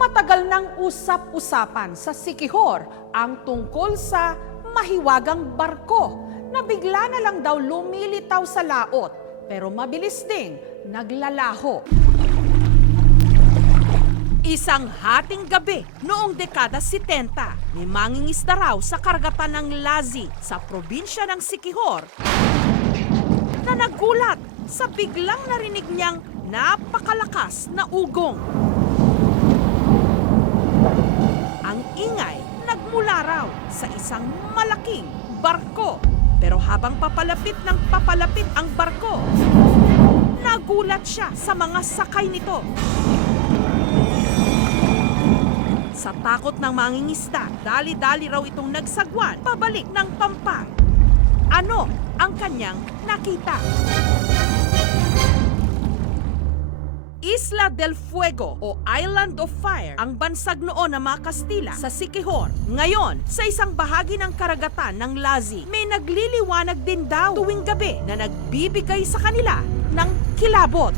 Matagal nang usap-usapan sa Siquijor ang tungkol sa mahiwagang barko na bigla na lang daw lumilitaw sa laot pero mabilis ding naglalaho. Isang hating gabi noong dekada 70, may mangingisda raw sa karagatan ng Lazi sa probinsya ng Siquijor na nagulat sa biglang narinig niyang napakalakas na ugong. Ang ingay nagmula raw sa isang malaking barko. Pero habang papalapit ng papalapit ang barko, nagulat siya sa mga sakay nito. Sa takot ng mangingisda, dali-dali raw itong nagsagwan pabalik ng Pampa. Ano ang kanyang nakita? Isla del Fuego o Island of Fire ang bansag noon ng mga Kastila sa Siquijor. Ngayon, sa isang bahagi ng karagatan ng Lazi, may nagliliwanag din daw tuwing gabi na nagbibigay sa kanila ng kilabot.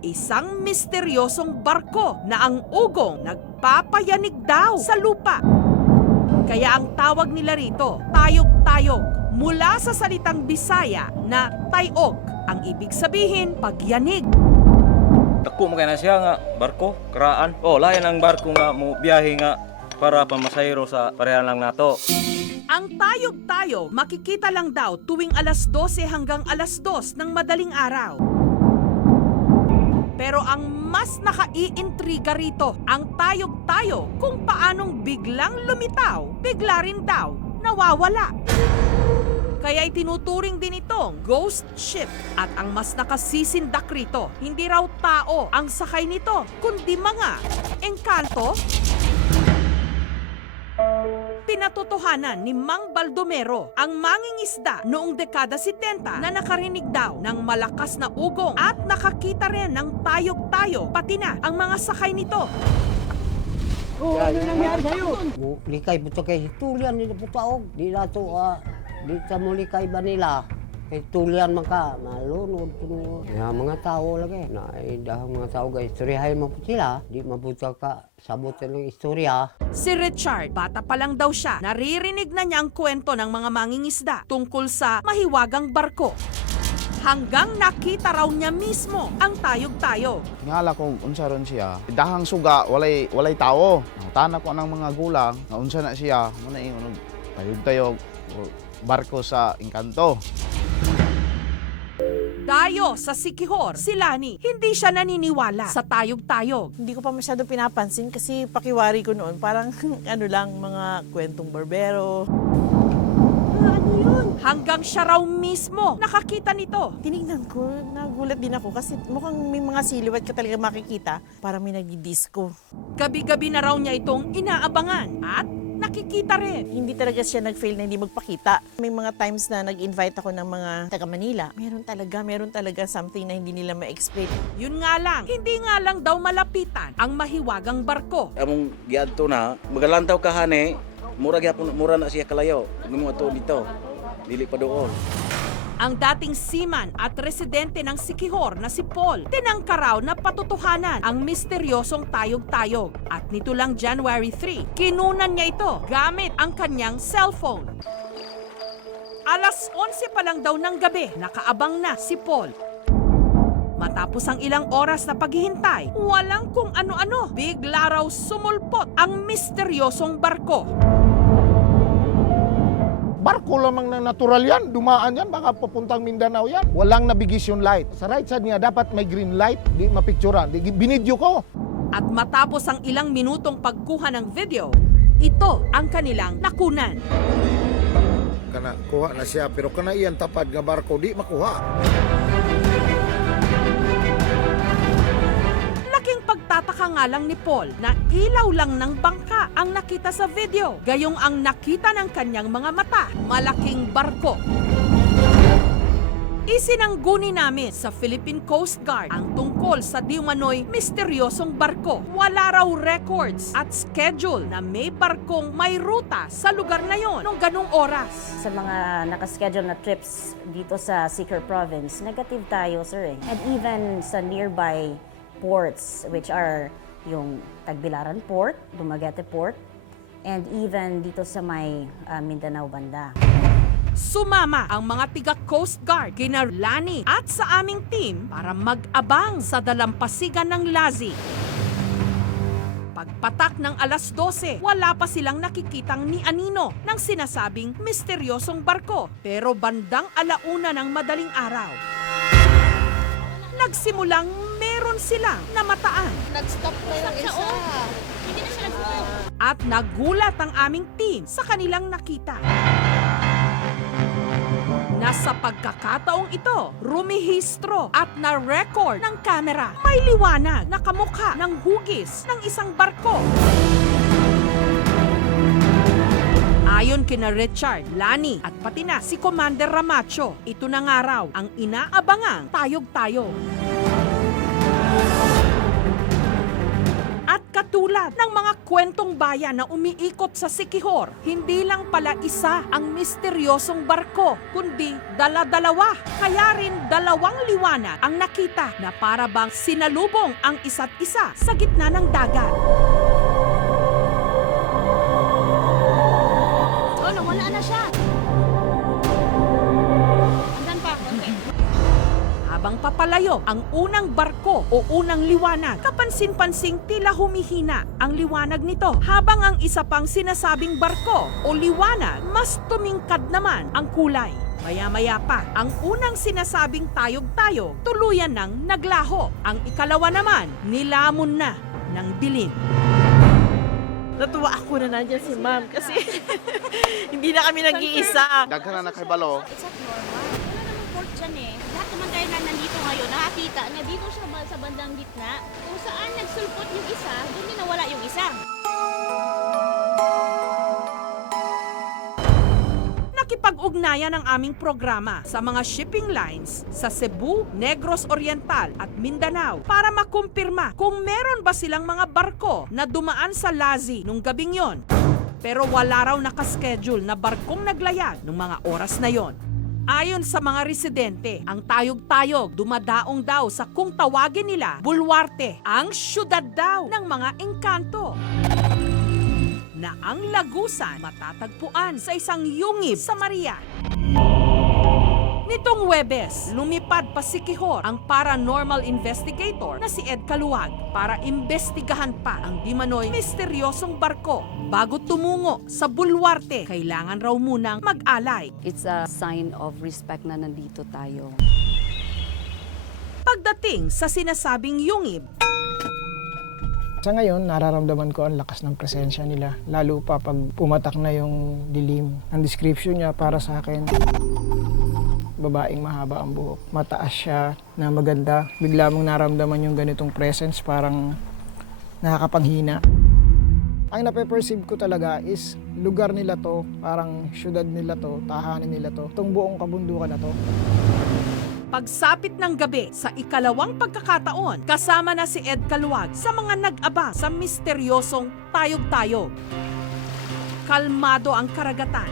Isang misteryosong barko na ang ugong nagpapayanig daw sa lupa. Kaya ang tawag nila rito, tayog-tayog, mula sa salitang Bisaya na tayog. Ang ibig sabihin, pagyanig. Dako mo na siya nga barko, karaan. Layan ang barko nga mo biyahe nga para pamasahero sa parehan lang nato. Ang tayog-tayog makikita lang daw tuwing alas 12 hanggang alas 2 ng madaling araw. Pero ang mas nakaiintriga rito, ang tayog-tayog kung paanong biglang lumitaw, bigla rin daw nawawala. Kaya itinuturing din itong ghost ship. At ang mas nakasisindak rito, hindi raw tao ang sakay nito, kundi mga engkanto. Pinatotohanan ni Mang Baldomero, ang mangingisda noong dekada 70 na nakarinig daw ng malakas na ugong at nakakita rin ng tayog-tayog, pati na ang mga sakay nito. Ano nangyari sa'yo? Likay buto kay tulian nila putaog. Di na to, di sa muli kay ba nila. Kay tulian man ka, malunod po. Mga tao lagi. Dahang mga tao guys, istoryahay mo po sila. Di mabuta ka sabutin ng istorya. Si Richard, bata pa lang daw siya, naririnig na niya ang kwento ng mga mangingisda tungkol sa mahiwagang barko. Hanggang nakita raw niya mismo ang tayog-tayog. Tingala ko unsa ron siya. Dahang suga walay tao. Tanak ko ng mga gulang nga unsa na siya, muna ingon tayog-tayog barko sa engkanto. Dayo sa Siquijor, si Lani, hindi siya naniniwala sa tayog-tayog. Hindi ko pa masyado pinapansin kasi pakiwari ko noon parang ano lang, mga kwentong barbero. Hanggang siya raw mismo nakakita nito. Tinignan ko, nagulat din ako kasi mukhang may mga siliwat ka talaga makikita para may nagdi-disco. Gabi-gabi na raw niya itong inaabangan at nakikita rin. Hindi talaga siya nag-fail na hindi magpakita. May mga times na nag-invite ako ng mga taga Manila. Meron talaga something na hindi nila ma-explain. Yun nga lang, hindi nga lang daw malapitan ang mahiwagang barko. Among giadto na, magalantaw ka hane, mura na siya kalayo. Gumo ato dito. Dili pa doon. Ang dating seaman at residente ng Siquijor na si Paul, tinangka raw na patutuhanan ang misteryosong tayog-tayog. At nito lang January 3, kinunan niya ito gamit ang kanyang cellphone. Alas 11 pa lang daw ng gabi, nakaabang na si Paul. Matapos ang ilang oras na paghihintay, walang kung ano-ano, bigla raw sumulpot ang misteryosong barko. Barko lamang na natural yan, dumaan yan, baka papuntang Mindanao yan. Walang navigation light. Sa right side niya, dapat may green light, di mapicturan. Binidyo ko. At matapos ang ilang minutong pagkuha ng video, ito ang kanilang nakunan. Kana kuha na siya, pero kana iyan tapad nga barko, di makuha. Pagtataka nga lang ni Paul na ilaw lang ng bangka ang nakita sa video. Gayong ang nakita ng kanyang mga mata, malaking barko. Isinangguni namin sa Philippine Coast Guard ang tungkol sa diumanoy misteryosong barko. Wala raw records at schedule na may barkong may ruta sa lugar na yon nung ganung oras. Sa mga nakaschedule na trips dito sa Sikihor Province, negative tayo, sir. And even sa nearby ports, which are yung Tagbilaran Port, Dumaguete Port, and even dito sa may Mindanao banda. Sumama ang mga tiga Coast Guard, kina Lani at sa aming team para mag-abang sa dalampasigan ng Lazi. Pagpatak ng alas 12, wala pa silang nakikitang ni Anino ng sinasabing misteryosong barko. Pero bandang alauna ng madaling araw, nagsimulang meron silang namataan. Nag-stop na yung isa. Hindi na siya nag-move. At nagulat ang aming team sa kanilang nakita. Nasa pagkakataong ito, rumihistro at na-record ng kamera. May liwanag na kamukha ng hugis ng isang barko. Ayon kina Richard, Lani at pati na si Commander Ramacho, ito na nga raw ang inaabangang tayog-tayog. At katulad ng mga kwentong bayan na umiikot sa Siquijor, hindi lang pala isa ang misteryosong barko, kundi dala-dalawa. Kaya rin dalawang liwanag ang nakita na para bang sinalubong ang isa't isa sa gitna ng dagat. Oh, nawala na siya. Andan pa. Okay. Habang papalayo ang unang barko o unang liwanag, kapansin-pansing tila humihina ang liwanag nito. Habang ang isa pang sinasabing barko o liwanag, mas tumingkad naman ang kulay. Maya-maya pa, ang unang sinasabing tayog-tayog, tuluyan nang naglaho. Ang ikalawa naman, nilamon na ng dilim. Natuwa ako na nandiyan si ma'am kasi hindi na kami nag-iisa. Daghan na kay balo. It's not normal. Wala namang port dyan eh. Lahat naman tayo na nandito ngayon, nakakita na dito siya sa bandang gitna. Kung saan nagsulpot yung isa, doon din nawala yung isa. Nakipag-ugnayan ang aming programa sa mga shipping lines sa Cebu, Negros Oriental at Mindanao para makumpirma kung meron ba silang mga barko na dumaan sa Lazi nung gabing yon. Pero wala raw nakaschedule na barkong naglayag nung mga oras na yon. Ayon sa mga residente, ang tayog-tayog dumadaong daw sa kung tawagin nila Bulwarte, ang syudad daw ng mga engkanto. Na ang lagusan matatagpuan sa isang yungib sa Maria. Nitong Huwebes, lumipad pa Siquijor ang paranormal investigator na si Ed Caluag para imbestigahan pa ang dimanoy misteryosong barko. Bago tumungo sa Bulwarte, kailangan raw munang mag-alay. It's a sign of respect na nandito tayo. Pagdating sa sinasabing yungib, Sa ngayon, nararamdaman ko ang lakas ng presensya nila. Lalo pa pag pumatak na yung dilim. Ang description niya para sa akin, babaeng mahaba ang buhok. Mataas siya na maganda. Bigla mong naramdaman yung ganitong presence, parang nakakapanghina. Ang nape-perceive ko talaga is lugar nila to, parang syudad nila to, tahanan nila to. Itong buong kabundukan na to. pagsapit ng gabi sa ikalawang pagkakataon, kasama na si Ed Caluag sa mga nag-aba sa misteryosong tayog-tayog. Kalmado ang karagatan.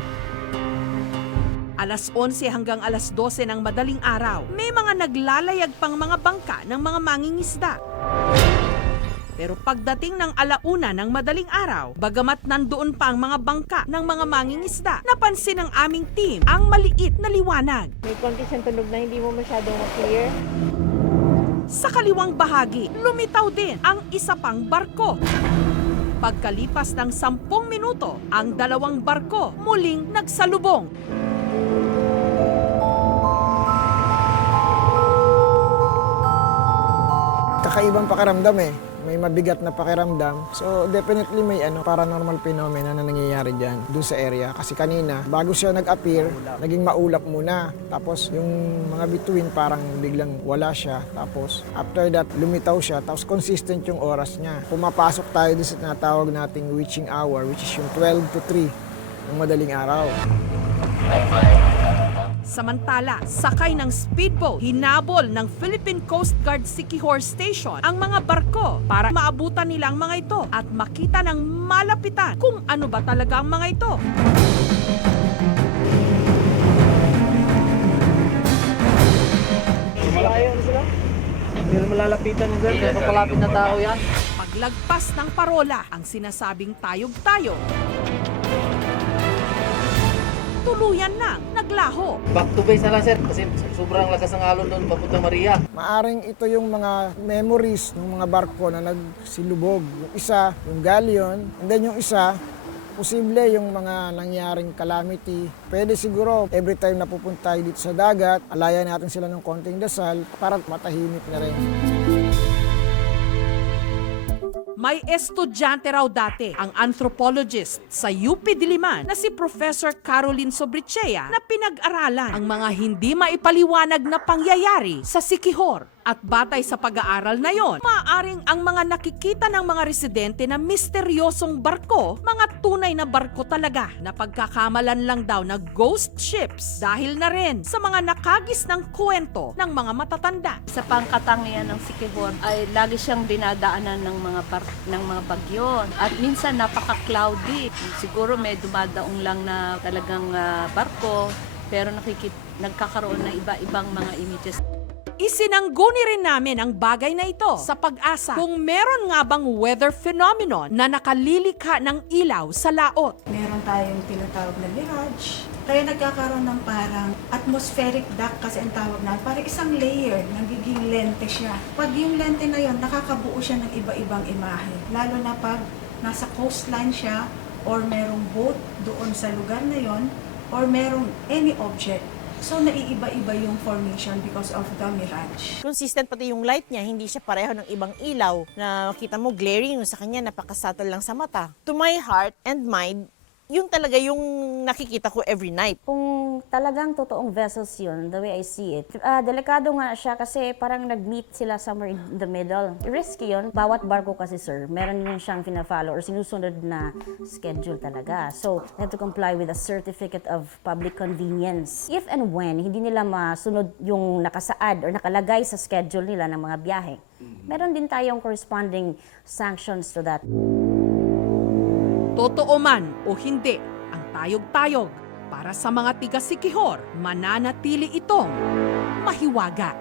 Alas 11 hanggang alas 12 ng madaling araw, may mga naglalayag pang mga bangka ng mga mangingisda. Pero pagdating ng alauna ng madaling araw, bagamat nandoon pa ang mga bangka ng mga mangingisda, napansin ng aming team ang maliit na liwanag. May konti siyang tunog na hindi mo masyadong clear. Sa kaliwang bahagi, lumitaw din ang isa pang barko. Pagkalipas ng 10 minuto, ang dalawang barko muling nagsalubong. Kakaibang pakiramdam eh. May mabigat na pakiramdam. So definitely may paranormal phenomena na nangyayari dyan, doon sa area. Kasi kanina, bago siya nag-appear, naging maulap muna. Tapos yung mga bituin parang biglang wala siya. Tapos after that, lumitaw siya. Tapos consistent yung oras niya. Pumapasok tayo doon sa tinatawag nating witching hour, which is yung 12 to 3 ng madaling araw. Samantala, sakay ng speedboat, hinabol ng Philippine Coast Guard Siquijor Station ang mga barko para maabutan nila ang mga ito at makita ng malapitan kung ano ba talaga ang mga ito. Pero malalapitan niya, sir. Kaya papalapit na tao yan. Paglagpas ng parola, ang sinasabing tayog-tayo, tuluyan nang naglaho. Back to base na lang, sir. Kasi sobrang lakas ng alon doon papunta Maria. Maaring ito yung mga memories ng mga barko na nagsilubog. Yung isa, yung galleon, and then yung isa, posible yung mga nangyaring calamity. Pwede siguro, every time na pupunta tayo dito sa dagat, alayan natin sila ng konting dasal para matahimik na rin. May estudyante raw dati, ang anthropologist sa UP Diliman na si Professor Caroline Sobrichea na pinag-aralan ang mga hindi maipaliwanag na pangyayari sa Siquijor. At batay sa pag-aaral na yon, maaaring ang mga nakikita ng mga residente na misteryosong barko, mga tunay na barko talaga na pagkakamalan lang daw na ghost ships dahil na rin sa mga nakagis ng kwento ng mga matatanda. Sa pangkatangian ng Siquijor ay lagi siyang dinadaanan ng mga bagyo. At minsan napaka-cloudy. Siguro may dumadaong lang na talagang barko, pero nagkakaroon ng iba-ibang mga images. Isinangguni rin namin ang bagay na ito sa pag-asa kung meron nga bang weather phenomenon na nakalilikha ng ilaw sa laot. Meron tayong tinatawag na mirage. Kaya nagkakaroon ng parang atmospheric duct kasi ang tawag na, parang isang layer, nagiging lente siya. Pag yung lente na yon, nakakabuo siya ng iba-ibang imahe. Lalo na pag nasa coastline siya or merong boat doon sa lugar na yon or merong any object. So, naiiba-iba yung formation because of the mirage. Consistent pati yung light niya, hindi siya pareho ng ibang ilaw na makita mo glaring, yung sa kanya napakasubtle lang sa mata. To my heart and mind, yun talaga yung nakikita ko every night. Kung talagang totoong vessels yun, the way I see it, delikado nga siya kasi parang nag-meet sila somewhere in the middle. Risky yun. Bawat barko kasi, sir, meron yun siyang fina-follow or sinusunod na schedule talaga. So, they have to comply with a certificate of public convenience. If and when hindi nila masunod yung nakasaad or nakalagay sa schedule nila ng mga biyahe, meron din tayong corresponding sanctions to that. Totoo man o hindi, ang tayog-tayog para sa mga tiga Siquijor, mananatili itong mahiwaga.